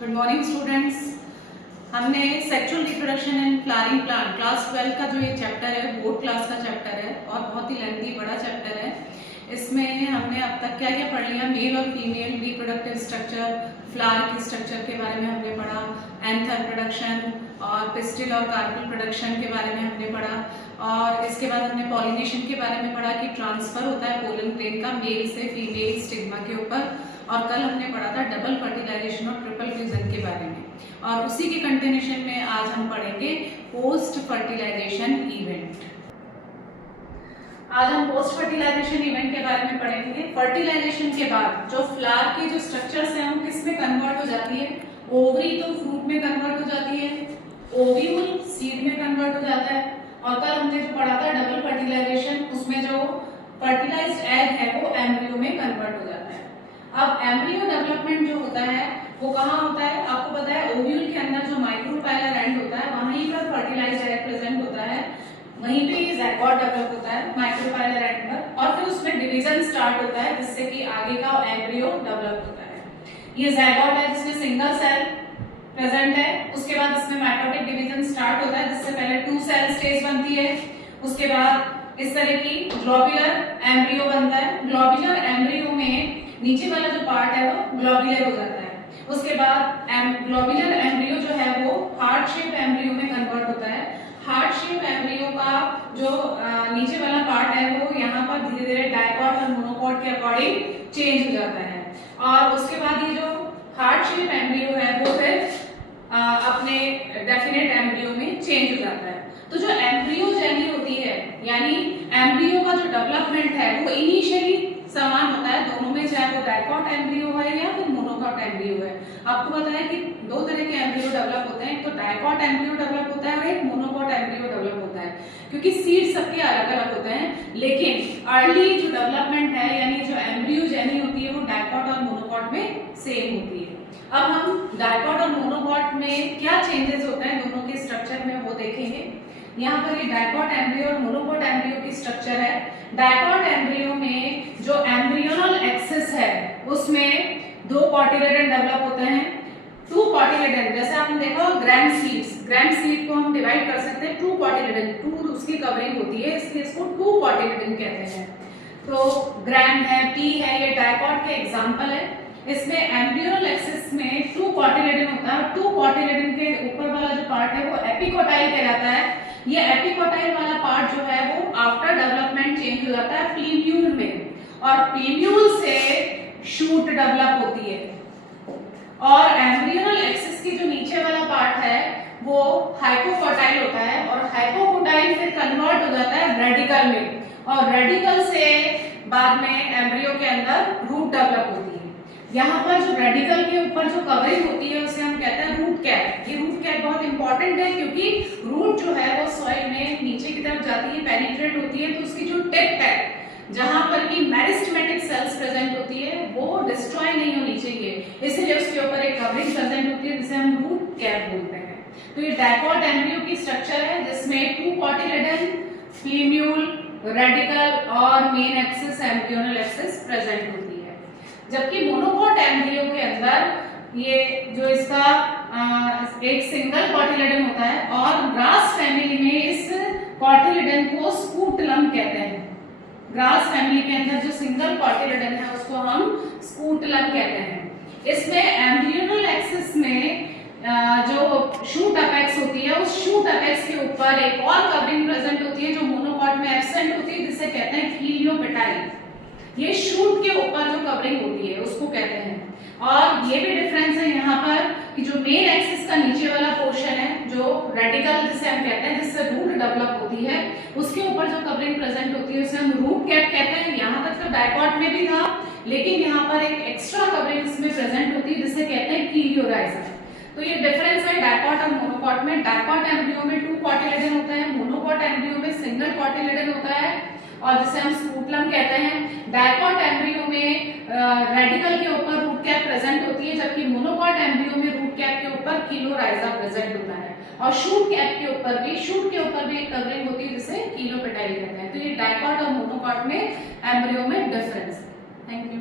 Good morning students. हमने sexual reproduction and flowering plant class 12 का जो ये चैप्टर है बोर्ड क्लास का चैप्टर है और बहुत ही लेंथी बड़ा चैप्टर है। इसमें हमने अब तक क्या क्या पढ़ लिया, मेल और फीमेल रिप्रोडक्टिव स्ट्रक्चर, फ्लावर की स्ट्रक्चर के बारे में हमने पढ़ा, एंथर प्रोडक्शन और पिस्टिल और कार्पेल प्रोडक्शन के बारे में हमने पढ़ा, और इसके बाद हमने पॉलिनेशन के बारे में पढ़ा कि ट्रांसफर होता है पोलन ग्रेन का मेल से फीमेल स्टिग्मा के ऊपर, और कल हमने पढ़ा था डबल फर्टिलाइजेशन और ट्रिपल फ्यूजन के बारे में। और उसी के कंटिन्यूशन में आज हम पढ़ेंगे पोस्ट फर्टिलाइजेशन इवेंट। आज हम पोस्ट फर्टिलाइजेशन इवेंट के बारे में पढ़ेंगे। फर्टिलाइजेशन के बाद जो फ्लावर की जो स्ट्रक्चर्स हैं वो किस में कन्वर्ट हो जाती है? ओवरी तो फ्रूट में कन्वर्ट हो जाती है, ओव्यूल सीड में कन्वर्ट हो जाता है, और कल हमने जो पढ़ा था डबल फर्टिलाइजेशन, उसमें जो फर्टिलाइज्ड एग है वो एम्ब्रियो में कन्वर्ट हो जाता है। अब एम्ब्रियो डेवलपमेंट जो होता है वो कहाँ होता है? आपको पता है ओव्यूल के अंदर जो माइक्रोपाइलर एंड होता है वहीं पर फर्टिलाइज्ड एग प्रेजेंट होता है, वहीं पे ये ज़ायगोट डेवलप होता है माइक्रोपाइलर एंड पर, और फिर उसमें डिवीजन स्टार्ट होता है जिससे कि आगे का एम्ब्रियो डेवलप होता है। ये ज़ायगोट है जिसमें सिंगल सेल प्रेजेंट है, उसके बाद इसमें माइटोटिक डिवीजन स्टार्ट होता है जिससे पहले 2 सेल स्टेज बनती है, उसके बाद इस तरह की ग्लोबुलर एम्ब्रियो बनता है। ग्लोबुलर एम्ब्रियो में नीचे वाला जो पार्ट है वो ग्लोबुलर हो जाता है। उसके बाद ग्लोबुलर एम्ब्रियो जो है वो हार्ट शेप एम्ब्रियो में कन्वर्ट होता है। हार्ट शेप एम्ब्रियो का जो नीचे वाला पार्ट है वो यहाँ पर धीरे धीरे डायकॉट और मोनोकॉट के अकॉर्डिंग चेंज हो जाता है, और उसके बाद ये जो हार्ट शेप एम्ब्रियो है वो फिर अपने डेफिनेट एम्ब्रियो में चेंज हो जाता है। तो जो एम्ब्रियो जर्नी होती है, यानी एम्ब्रियो का जो डेवलपमेंट है वो इनिशियली समान होता है दोनों में, चाहे वो डायकॉट एम्ब्रियो है या फिर मोनोकॉट एम्ब्रियो है। आपको पता है कि 2 तरह के एम्ब्रियो डेवलप होते हैं, तो डायकॉट एम्ब्रियो डेवलप होता है और एक मोनोकॉट एम्ब्रियो डेवलप होता है, क्योंकि सीड सबके अलग अलग होते हैं, लेकिन अर्ली जो डेवलपमेंट है यानी जो एम्ब्रियो जर्नी होती है वो डायकॉट और मोनोकॉट में सेम होती है। अब हम डायकॉट और मोनोकॉट में क्या चेंजेस होते हैं दोनों के स्ट्रक्चर में वो देखेंगे। यहाँ पर ये डायकॉट एम्ब्रियो और मोनोकॉट एम्ब्रियो की स्ट्रक्चर है। डायकॉट एम्ब्रियो में जो एम्ब्रियोनल एक्सिस है उसमें 2 कॉटिलेडन डेवलप होते हैं, 2 कॉटिलेडन। जैसे आपने देखा ग्रैंड सीड को हम डिवाइड कर सकते हैं 2 कॉटिलेडन, 2 उसकी कवरिंग होती है इसलिए इसको 2 कॉटिलेडन कहते हैं। तो ग्रैंड है, पी है, ये डायकॉट के एग्जांपल है। इसमें एम्ब्रियोनल एक्सिस में 2 कॉटिलेडन होता है, 2 कॉटिलेडन के ऊपर वाला जो पार्ट है वो एपिकोटाइल कहलाता है। ये एपिकोटाइल वाला पार्ट जो है वो आफ्टर डेवलपमेंट चेंज हो जाता है प्लीम्यूल में, और प्लीम्यूल से शूट डेवलप होती है, और एम्ब्रियोनल एक्सिस की जो नीचे वाला पार्ट है वो हाइपोकोटाइल होता है, और हाइपोकोटाइल फिर कन्वर्ट हो जाता है रेडिकल में, और रेडिकल से बाद में एम्ब्रियो के अंदर रूट डेवलप होती है। यहाँ पर जो रेडिकल के ऊपर जो कवरिंग होती है उसे हम कहते हैं रूट कैप। ये रूट कैप बहुत इंपॉर्टेंट है क्योंकि रूट जो है वो सॉइल में नीचे की तरफ जाती है, पेनिट्रेट होती है, तो उसकी जो टिप है जहां पर की मेरिस्टेमेटिक सेल्स प्रेजेंट होती है वो डिस्ट्रॉय नहीं होनी चाहिए, इसलिए उसके ऊपर एक कवरिंग प्रेजेंट होती है जिसे हम रूट कैप बोलते हैं। तो ये डायकॉट एम्ब्रियो की स्ट्रक्चर है जिसमें 2 कॉटिलेडन, प्लीम्यूल, रेडिकल और main axis embryonal axis present होती है। जबकि मोनोकॉट एम्ब्रियो के अंदर ये जो इसका एक सिंगल कॉटिलेडन होता है, और ग्रास फैमिली में इस कॉटिलेडन को स्कूटलम कहते हैं। ग्रास फैमिली के अंदर जो सिंगल कॉटिलेडन है उसको हम स्कूटलम कहते हैं। इसमें एम्ब्रियोनल एक्सिस में जो शूट अपेक्स होती है उस शूट अपेक्स के ऊपर एक और कवरिंग प्रेजेंट होती है जो मोनोकॉट में एब्सेंट होती है, जिसे कहते हैं हीलियोपेटाइल। ये शूट के ऊपर जो कवरिंग होती है उसको कहते हैं। और ये भी डिफरेंस है यहाँ पर कि जो मेन एक्सिस का नीचे वाला पोर्शन है जो रेडिकल जिसे हम कहते हैं, जिससे रूट डेवलप होती है, उसके ऊपर जो कवरिंग प्रेजेंट होती है उसे हम रूट कैप कहते हैं। यहाँ तक तो डायकॉट में भी था, लेकिन यहाँ पर एक एक्स्ट्रा कवरिंग इसमें प्रेजेंट होती है जिसे कहते हैं कीलियोराइजा। तो ये डिफरेंस है डायकॉट और मोनोकॉट में। डायकॉट एम्ब्रियो में 2 कॉटिलेडन होता है, मोनोकॉट एम्ब्रियो में सिंगल कॉटिलेडन होता है और जिसे हम स्कूटलम कहते हैं। डायकॉट एम्ब्रियो में रेडिकल के ऊपर रूट कैप प्रेजेंट होती है, जबकि मोनोकॉट एम्ब्रियो में रूट कैप के ऊपर कीलोराइजा प्रेजेंट होता है, और शूट कैप के ऊपर भी एक कवरिंग होती है जिसे कीलोपेटाइल कहते हैं। तो ये डायकॉट और मोनोकॉट में एम्ब्रियो में डिफरेंस है। Thank you.